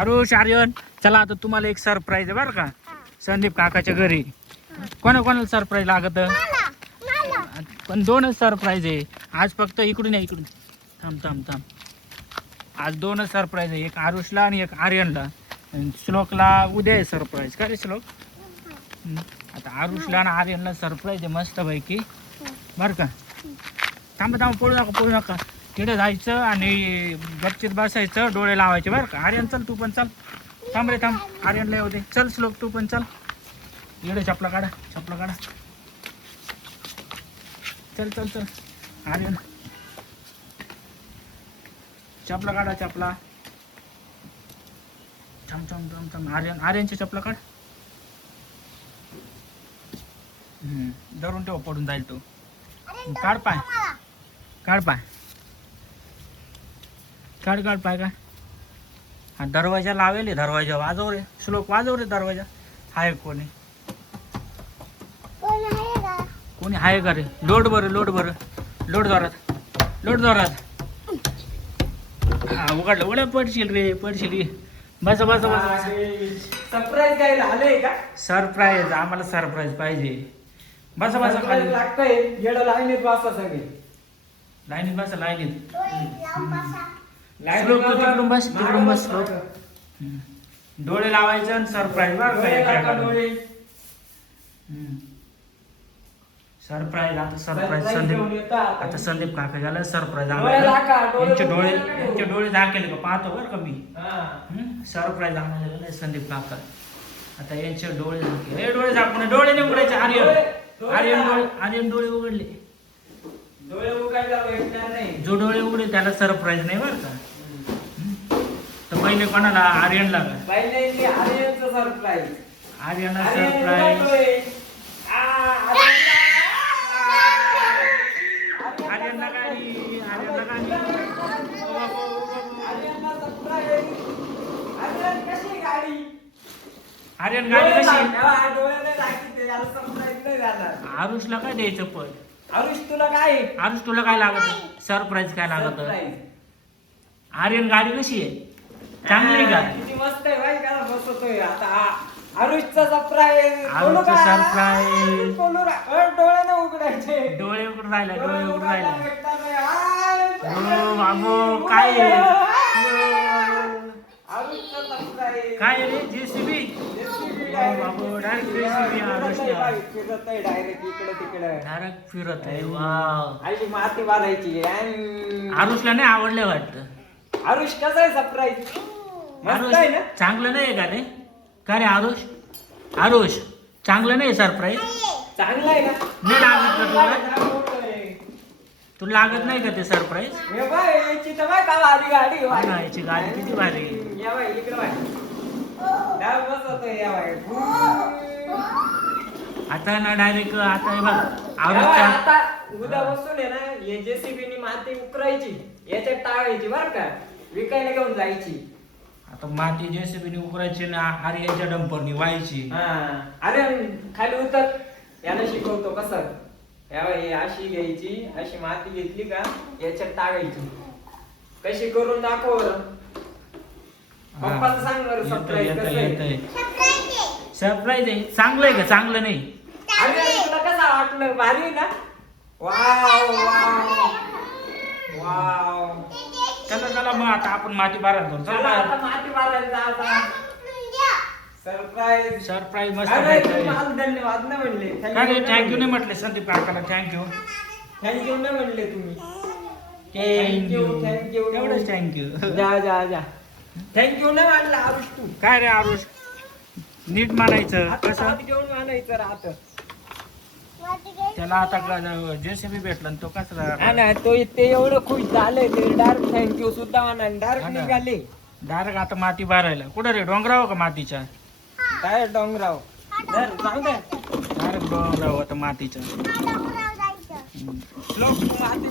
आरुष आर्यन चला आता तुम्हाला एक सरप्राईज आहे बरं का संदीप काकाच्या घरी. कोणाला सरप्राईज लागत पण दोनच सरप्राईज आहे आज फक्त. इकडून या इकडून थांब. आज दोनच सरप्राईज आहे, एक आरुषला आणि एक आर्यनला. श्लोकला उद्या आहे सरप्राईज. का रे श्लोक? आता आरुषला आणि आर्यनला सरप्राईज आहे मस्त पैकी बरं का. थांब पळू नका. तिकडे जायचं आणि गपचित बसायचं, डोळे लावायचे बरं का. आर्यन चल तू पण चल. थांब आर्यनला येऊ दे. चल श्लोक तू पण चल. इकडे चपला काढा. चल आर्यन चपला काढा. थांब आर्यनची चपला काढ. धरून ठेव, पडून जाईल तो. काढ पाय काढ पाय का. हा दरवाजा लावेल. दरवाजा वाजव रे श्लोक, वाजव रे दरवाजा. हाय कोणी आहे का रे? लोड जोरात. हा उघडलं. उड्या पडशील रे. बस सरप्राईज काय झालंय का? सरप्राईज आम्हाला सरप्राईज पाहिजे. बस सरप्राईज लागतंय. येडं लाईनीत बसा सगळे. लाईनीत बस. तिकडून बस. डोळे लावायचे आणि सरप्राईज बरं. सरप्राईज आता संदीप काका झाला सरप्राईज. यांचे डोळे दाखवले का पाहतो बरं का मी. सरप्राईज आणायला संदीप काका. आता यांचे डोळे झाकले. हे डोळे झाकून डोळे नाही उघडायचे. आर्यन डोळे उघडले. डोळे उघडायला भेटणार नाही. जो डोळे उघडे त्याला सरप्राईज नाही बरं का. तर पहिले कोणाला? आर्यनला का? पहिले आर्यनचं सरप्राईज. आर्यनला सरप्राईज. आर्यन गाडी कशी? आरुषला काय द्यायचं पण? आरुष तुला काय लागत? सरप्राईज काय लागत? आर्यन गाडी कशी आहे? चांगली का? किती मस्त आहे बाई. का बसतोय आता. आरुषचा सरप्राईज. डोळे न उघडायचे. डोळे उघडून राहिला. बाबू काय काय रे? जेसीबी बाबू डायरेक्ट फिरत आहे. अशी माती बांधायची. आरुषला नाही आवडले वाटतं. आरुष कसा आहे सरप्राईज? मस्त आहे ना? चांगलं नाही का रे? का रे आरुष चांगलं नाही सरप्राईज? चांगलं आहे ना? नाही लागत का तुला? तुला लागत नाही का ते सरप्राईज? याची तर बाय का भारी गाडी. याची गाडी किती भारी. या बाई इकडे बाय. आता ना डायरेक्ट आता हे बघ आता उद्या बसून आहे ना. हे जेसीबीनी माती उकरायची, याच्यात टाळायची बरं का. विकायला घेऊन जायची. आता माती जेसीबीने उकरायची ना. आर्यनच्या डंपरनी व्हायची. अरे खाली उतर. याला शिकवतो कसं. अशी घ्यायची. अशी माती घेतली का याच्यात टाकायची. कशी करून दाखव बरं. पप्पाला सांग बरं सरप्राईज कसं आहे. सरप्राईज आहे. चांगलं आहे का? चांगलं नाही. अरे तुला कसं वाटलं? भारी आहे ना? वाव. चला मग आता आपण माती बारा करू. चला आता माती मारायला जा. सरप्राईज मस्त. धन्यवाद नाही म्हणले. थँक्यू नाही म्हटले संदीप काकाला. थँक्यू नाही म्हणले तुम्ही. थँक्यू एवढंच. थँक्यू जा. थँक्यू नाही म्हणलं आरुष तू. काय रे आरुष नीट मानायचं. कसं घेऊन मानायचं राहत. त्याला आता जेसीबी भेटला तो कसं नाही तो ते एवढं खुश झालंय. ते डायरेक्ट थँक्यू सुद्धा म्हणा. डायरेक्ट निघाले. डायरेक्ट आता माती बारायला. कुठं रे? डोंगराव का मातीच्या? डायरेक्ट डोंगराव. जाऊ दे. डायरेक्ट डोंगराव आता मातीच्या. माती